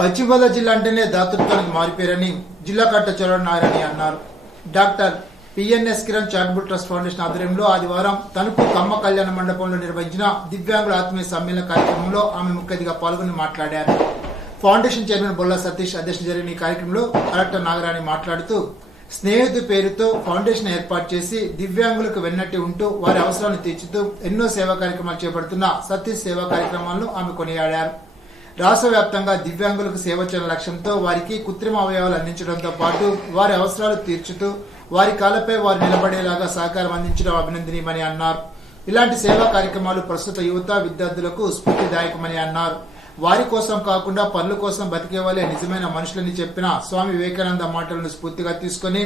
పశ్చిమ గోదావరి జిల్లా అంటేనే దాతృత్వానికి మారిపోయారని జిల్లా కలెక్టర్ చోళ నారాయణ అన్నారు. Doctor PNS Kiran charitable trust foundation ఆధ్వర్యంలో ఆదివారం తణుకు కమ్మ కళ్యాణ మండపంలో నిర్వహించిన దివ్యాంగుల ఆత్మీయ సమ్మేళన కార్యక్రమంలో ఆమె ముఖ్య అతిథిగా పాల్గొని మాట్లాడారు. ఫౌండేషన్ చైర్మన్ బొల్లా సతీష్ అధ్యక్షత జరిగిన ఈ కార్యక్రమంలో కలెక్టర్ నాగరాణి మాట్లాడుతూ స్నేహితు పేరుతో ఫౌండేషన్ ఏర్పాటు చేసి దివ్యాంగులకు వెన్నట్టి ఉంటూ వారి అవసరాలను తీర్చుతూ ఎన్నో సేవా కార్యక్రమాలు చేపడుతున్న సతీష్ సేవా కార్యక్రమాలను ఆమె కొనియాడారు. రాష్ట్ర వ్యాప్తంగా దివ్యాంగులకు సేవ చేయడం లక్ష్యంతో వారికి కృత్రిమ అవయవాలు అందించడంతో పాటు వారి అవసరాలు తీర్చుతూ వారి కాళ్ళపై వారు నిలబడేలాగా సహకారం అందించడం అభినందనీయమని అన్నారు. ఇలాంటి సేవా కార్యక్రమాలు ప్రస్తుత యువత విద్యార్థులకు స్ఫూర్తిదాయకమని అన్నారు. వారి కోసం కాకుండా పనుల కోసం బతికే వాళ్ళే నిజమైన మనుషులని చెప్పిన స్వామి వివేకానంద మాటలను స్ఫూర్తిగా తీసుకుని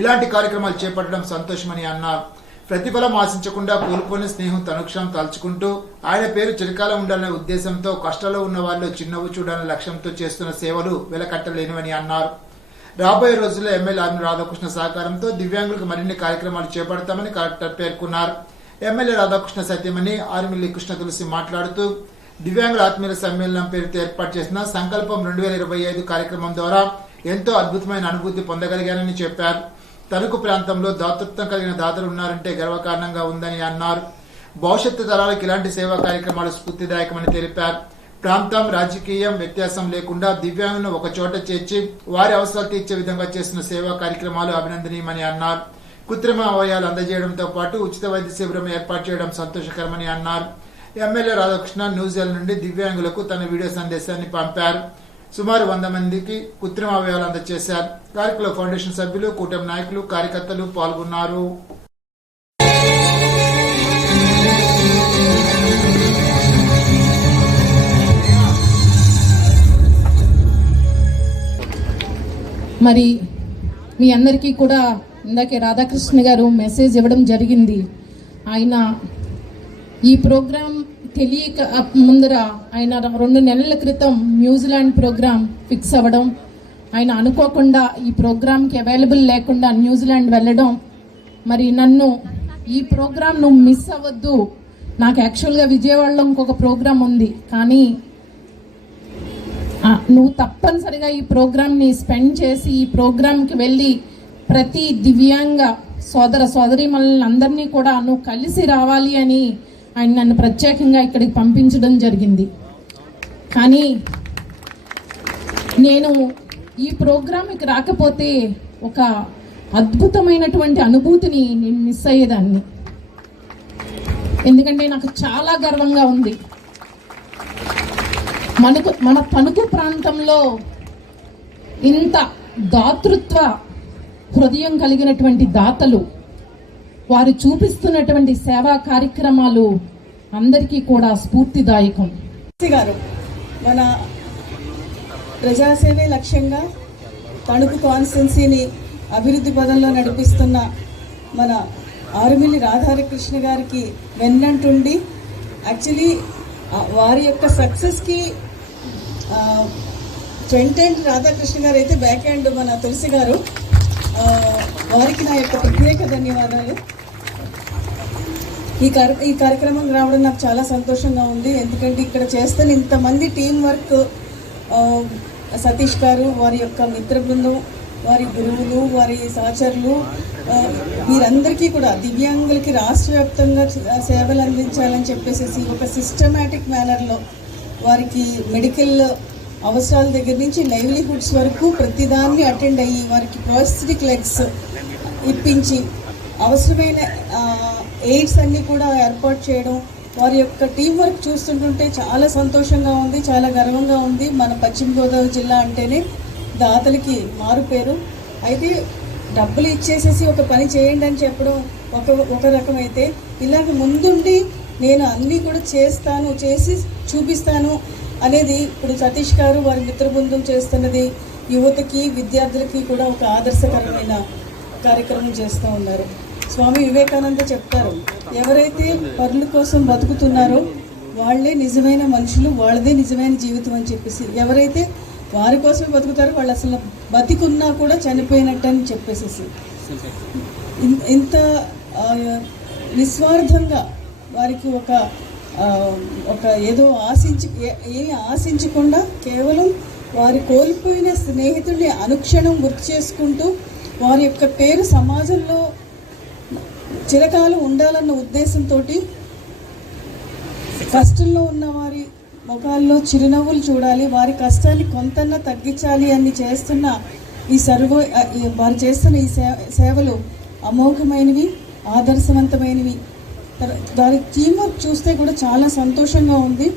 ఇలాంటి కార్యక్రమాలు చేపట్టడం సంతోషమని అన్నారు. ప్రతిఫలం ఆశించకుండా కోల్పోయిన స్నేహం తనుక్షణం తలుచుకుంటూ ఆయన పేరు చిరకాలం ఉండాలనే ఉద్దేశంతో కష్టాల్లో ఉన్న వాళ్ళు చిన్నవి చూడాలనే లక్ష్యంతో చేస్తున్న సేవలు వెలకట్టలేనివని అన్నారు. రాబోయే రోజుల్లో ఎమ్మెల్యే ఆర్మీ రాధాకృష్ణ సహకారంతో దివ్యాంగులకు మరిన్ని కార్యక్రమాలు చేపడతామని కలెక్టర్ పేర్కొన్నారు. ఎమ్మెల్యే రాధాకృష్ణ సత్యమని ఆర్మిల్లి కృష్ణ తులసి మాట్లాడుతూ దివ్యాంగుల ఆత్మీయ సమ్మేళనం పేరుతో ఏర్పాటు చేసిన సంకల్పం 2025 కార్యక్రమం ద్వారా ఎంతో అద్భుతమైన అనుభూతి పొందగలిగానని చెప్పారు. తణుకు ప్రాంతంలో దాతృత్వం కలిగిన దాతలు ఉన్నారంటే గర్వకారణంగా ఉందని అన్నారు. భవిష్యత్తు తరాలకు ఇలాంటి సేవా కార్యక్రమాలు స్ఫూర్తిదాయకమని తెలిపారు. ప్రాంతం రాజకీయం వ్యత్యాసం లేకుండా దివ్యాంగులను ఒక చోట చేర్చి వారి అవసరాలు తీర్చే విధంగా చేసిన సేవా కార్యక్రమాలు అభినందనీయమని అన్నారు. కృత్రిమ అవయవాలు అందజేయడంతో పాటు ఉచిత వైద్య శిబిరం ఏర్పాటు చేయడం సంతోషకరమని అన్నారు. ఎమ్మెల్యే రాధాకృష్ణ న్యూజిలాండ్ నుండి దివ్యాంగులకు తన వీడియో సందేశాన్ని పంపారు. సుమారు 100 మందికి కృత్రిమ అవయవాలు అందజేశారు. కార్యక్రమంలో ఫౌండేషన్ సభ్యులు, కూటమి నాయకులు, కార్యకర్తలు పాల్గొన్నారు. మరి మీ అందరికీ కూడా ఇందాకే రాధాకృష్ణ గారు మెసేజ్ ఇవ్వడం జరిగింది. ఆయన ఈ ప్రోగ్రాం తెలియక ముందర ఆయన 2 నెలల క్రితం న్యూజిలాండ్ ప్రోగ్రాం ఫిక్స్ అవ్వడం, ఆయన అనుకోకుండా ఈ ప్రోగ్రాంకి అవైలబుల్ లేకుండా న్యూజిలాండ్ వెళ్ళడం, మరి నన్ను ఈ ప్రోగ్రాం నువ్వు మిస్ అవ్వద్దు, నాకు యాక్చువల్గా విజయవాడలో ఇంకొక ప్రోగ్రాం ఉంది, కానీ నువ్వు తప్పనిసరిగా ఈ ప్రోగ్రామ్ని స్పెండ్ చేసి ఈ ప్రోగ్రాంకి వెళ్ళి ప్రతి దివ్యాంగ సోదర సోదరీమణులను అందరినీ కూడా నువ్వు కలిసి రావాలి అని ఆయన నన్ను ప్రత్యేకంగా ఇక్కడికి పంపించడం జరిగింది. కానీ నేను ఈ ప్రోగ్రాంకి రాకపోతే ఒక అద్భుతమైనటువంటి అనుభూతిని నేను మిస్ అయ్యేదాన్ని. ఎందుకంటే నాకు చాలా గర్వంగా ఉంది. మన తణుకు ప్రాంతంలో ఇంత దాతృత్వ హృదయం కలిగినటువంటి దాతలు, వారు చూపిస్తున్నటువంటి సేవా కార్యక్రమాలు అందరికీ కూడా స్ఫూర్తిదాయకం. గారు మన ప్రజాసేవే లక్ష్యంగా తణుకు కాన్స్టిట్యున్సీని అభివృద్ధి పదంలో నడిపిస్తున్న మన ఆరుమిల్లి రాధాకృష్ణ గారికి వెన్నంటుండి యాక్చువల్లీ వారి యొక్క సక్సెస్కి ఫ్రంట్ ఎండ్ రాధాకృష్ణ గారు అయితే బ్యాక్ ఎండ్ మన తులసి గారు, వారికి నా యొక్క ప్రత్యేక ధన్యవాదాలు. ఈ కార్యక్రమం రావడం నాకు చాలా సంతోషంగా ఉంది. ఎందుకంటే ఇక్కడ చేస్తున్న ఇంతమంది టీం వర్క్, సతీష్ గారు, వారి యొక్క మిత్ర బృందం, వారి గురువులు, వారి సహచరులు, వీరందరికీ కూడా దివ్యాంగులకి రాష్ట్ర వ్యాప్తంగా సేవలు అందించాలని చెప్పేసి ఒక సిస్టమేటిక్ మేనర్లో వారికి మెడికల్ అవసరాల దగ్గర నుంచి లైవ్లీహుడ్స్ వరకు ప్రతిదాన్ని అటెండ్ అయ్యి వారికి ప్రాస్థెటిక్ లెగ్స్ ఇప్పించి అవసరమైన ఎయిడ్స్ అన్నీ కూడా ఏర్పాటు చేయడం, వారి యొక్క టీం వర్క్ చూస్తుంటుంటే చాలా సంతోషంగా ఉంది, చాలా గర్వంగా ఉంది. మన పశ్చిమ గోదావరి జిల్లా అంటేనే దాతలకి మారు పేరు. అయితే డబ్బులు ఇచ్చేసేసి ఒక పని చేయండి అని చెప్పడం ఒక రకమైతే, ఇలాగ ముందుండి నేను అన్నీ కూడా చేస్తాను, చేసి చూపిస్తాను అనేది ఇప్పుడు సతీష్ గారు వారి మిత్ర బృందం చేస్తున్నది యువతకి విద్యార్థులకి కూడా ఒక ఆదర్శకరమైన కార్యక్రమం చేస్తూ ఉన్నారు. స్వామి వివేకానంద చెప్తారు, ఎవరైతే పరుల కోసం బతుకుతున్నారో వాళ్ళే నిజమైన మనుషులు, వాళ్ళదే నిజమైన జీవితం అని చెప్పేసి, ఎవరైతే వారి కోసం బతుకుతారో వాళ్ళు అసలు బతికున్నా కూడా చనిపోయినట్టు అని చెప్పేసేసి, ఇంత నిస్వార్థంగా వారికి ఒక ఏదో ఏమి ఆశించకుండా కేవలం వారి కోల్పోయిన స్నేహితుల్ని అనుక్షణం గుర్తు చేసుకుంటూ వారి యొక్క పేరు సమాజంలో చిరకాలం ఉండాలన్న ఉద్దేశంతో కష్టంలో ఉన్న వారి ముఖాల్లో చిరునవ్వులు చూడాలి, వారి కష్టాన్ని కొంతన్నా తగ్గించాలి అని చేస్తున్న వారు చేస్తున్న ఈ సేవలు అమోఘమైనవి, ఆదర్శవంతమైనవి. దాని టీం వర్క్ చూస్తే కూడా చాలా సంతోషంగా ఉంది.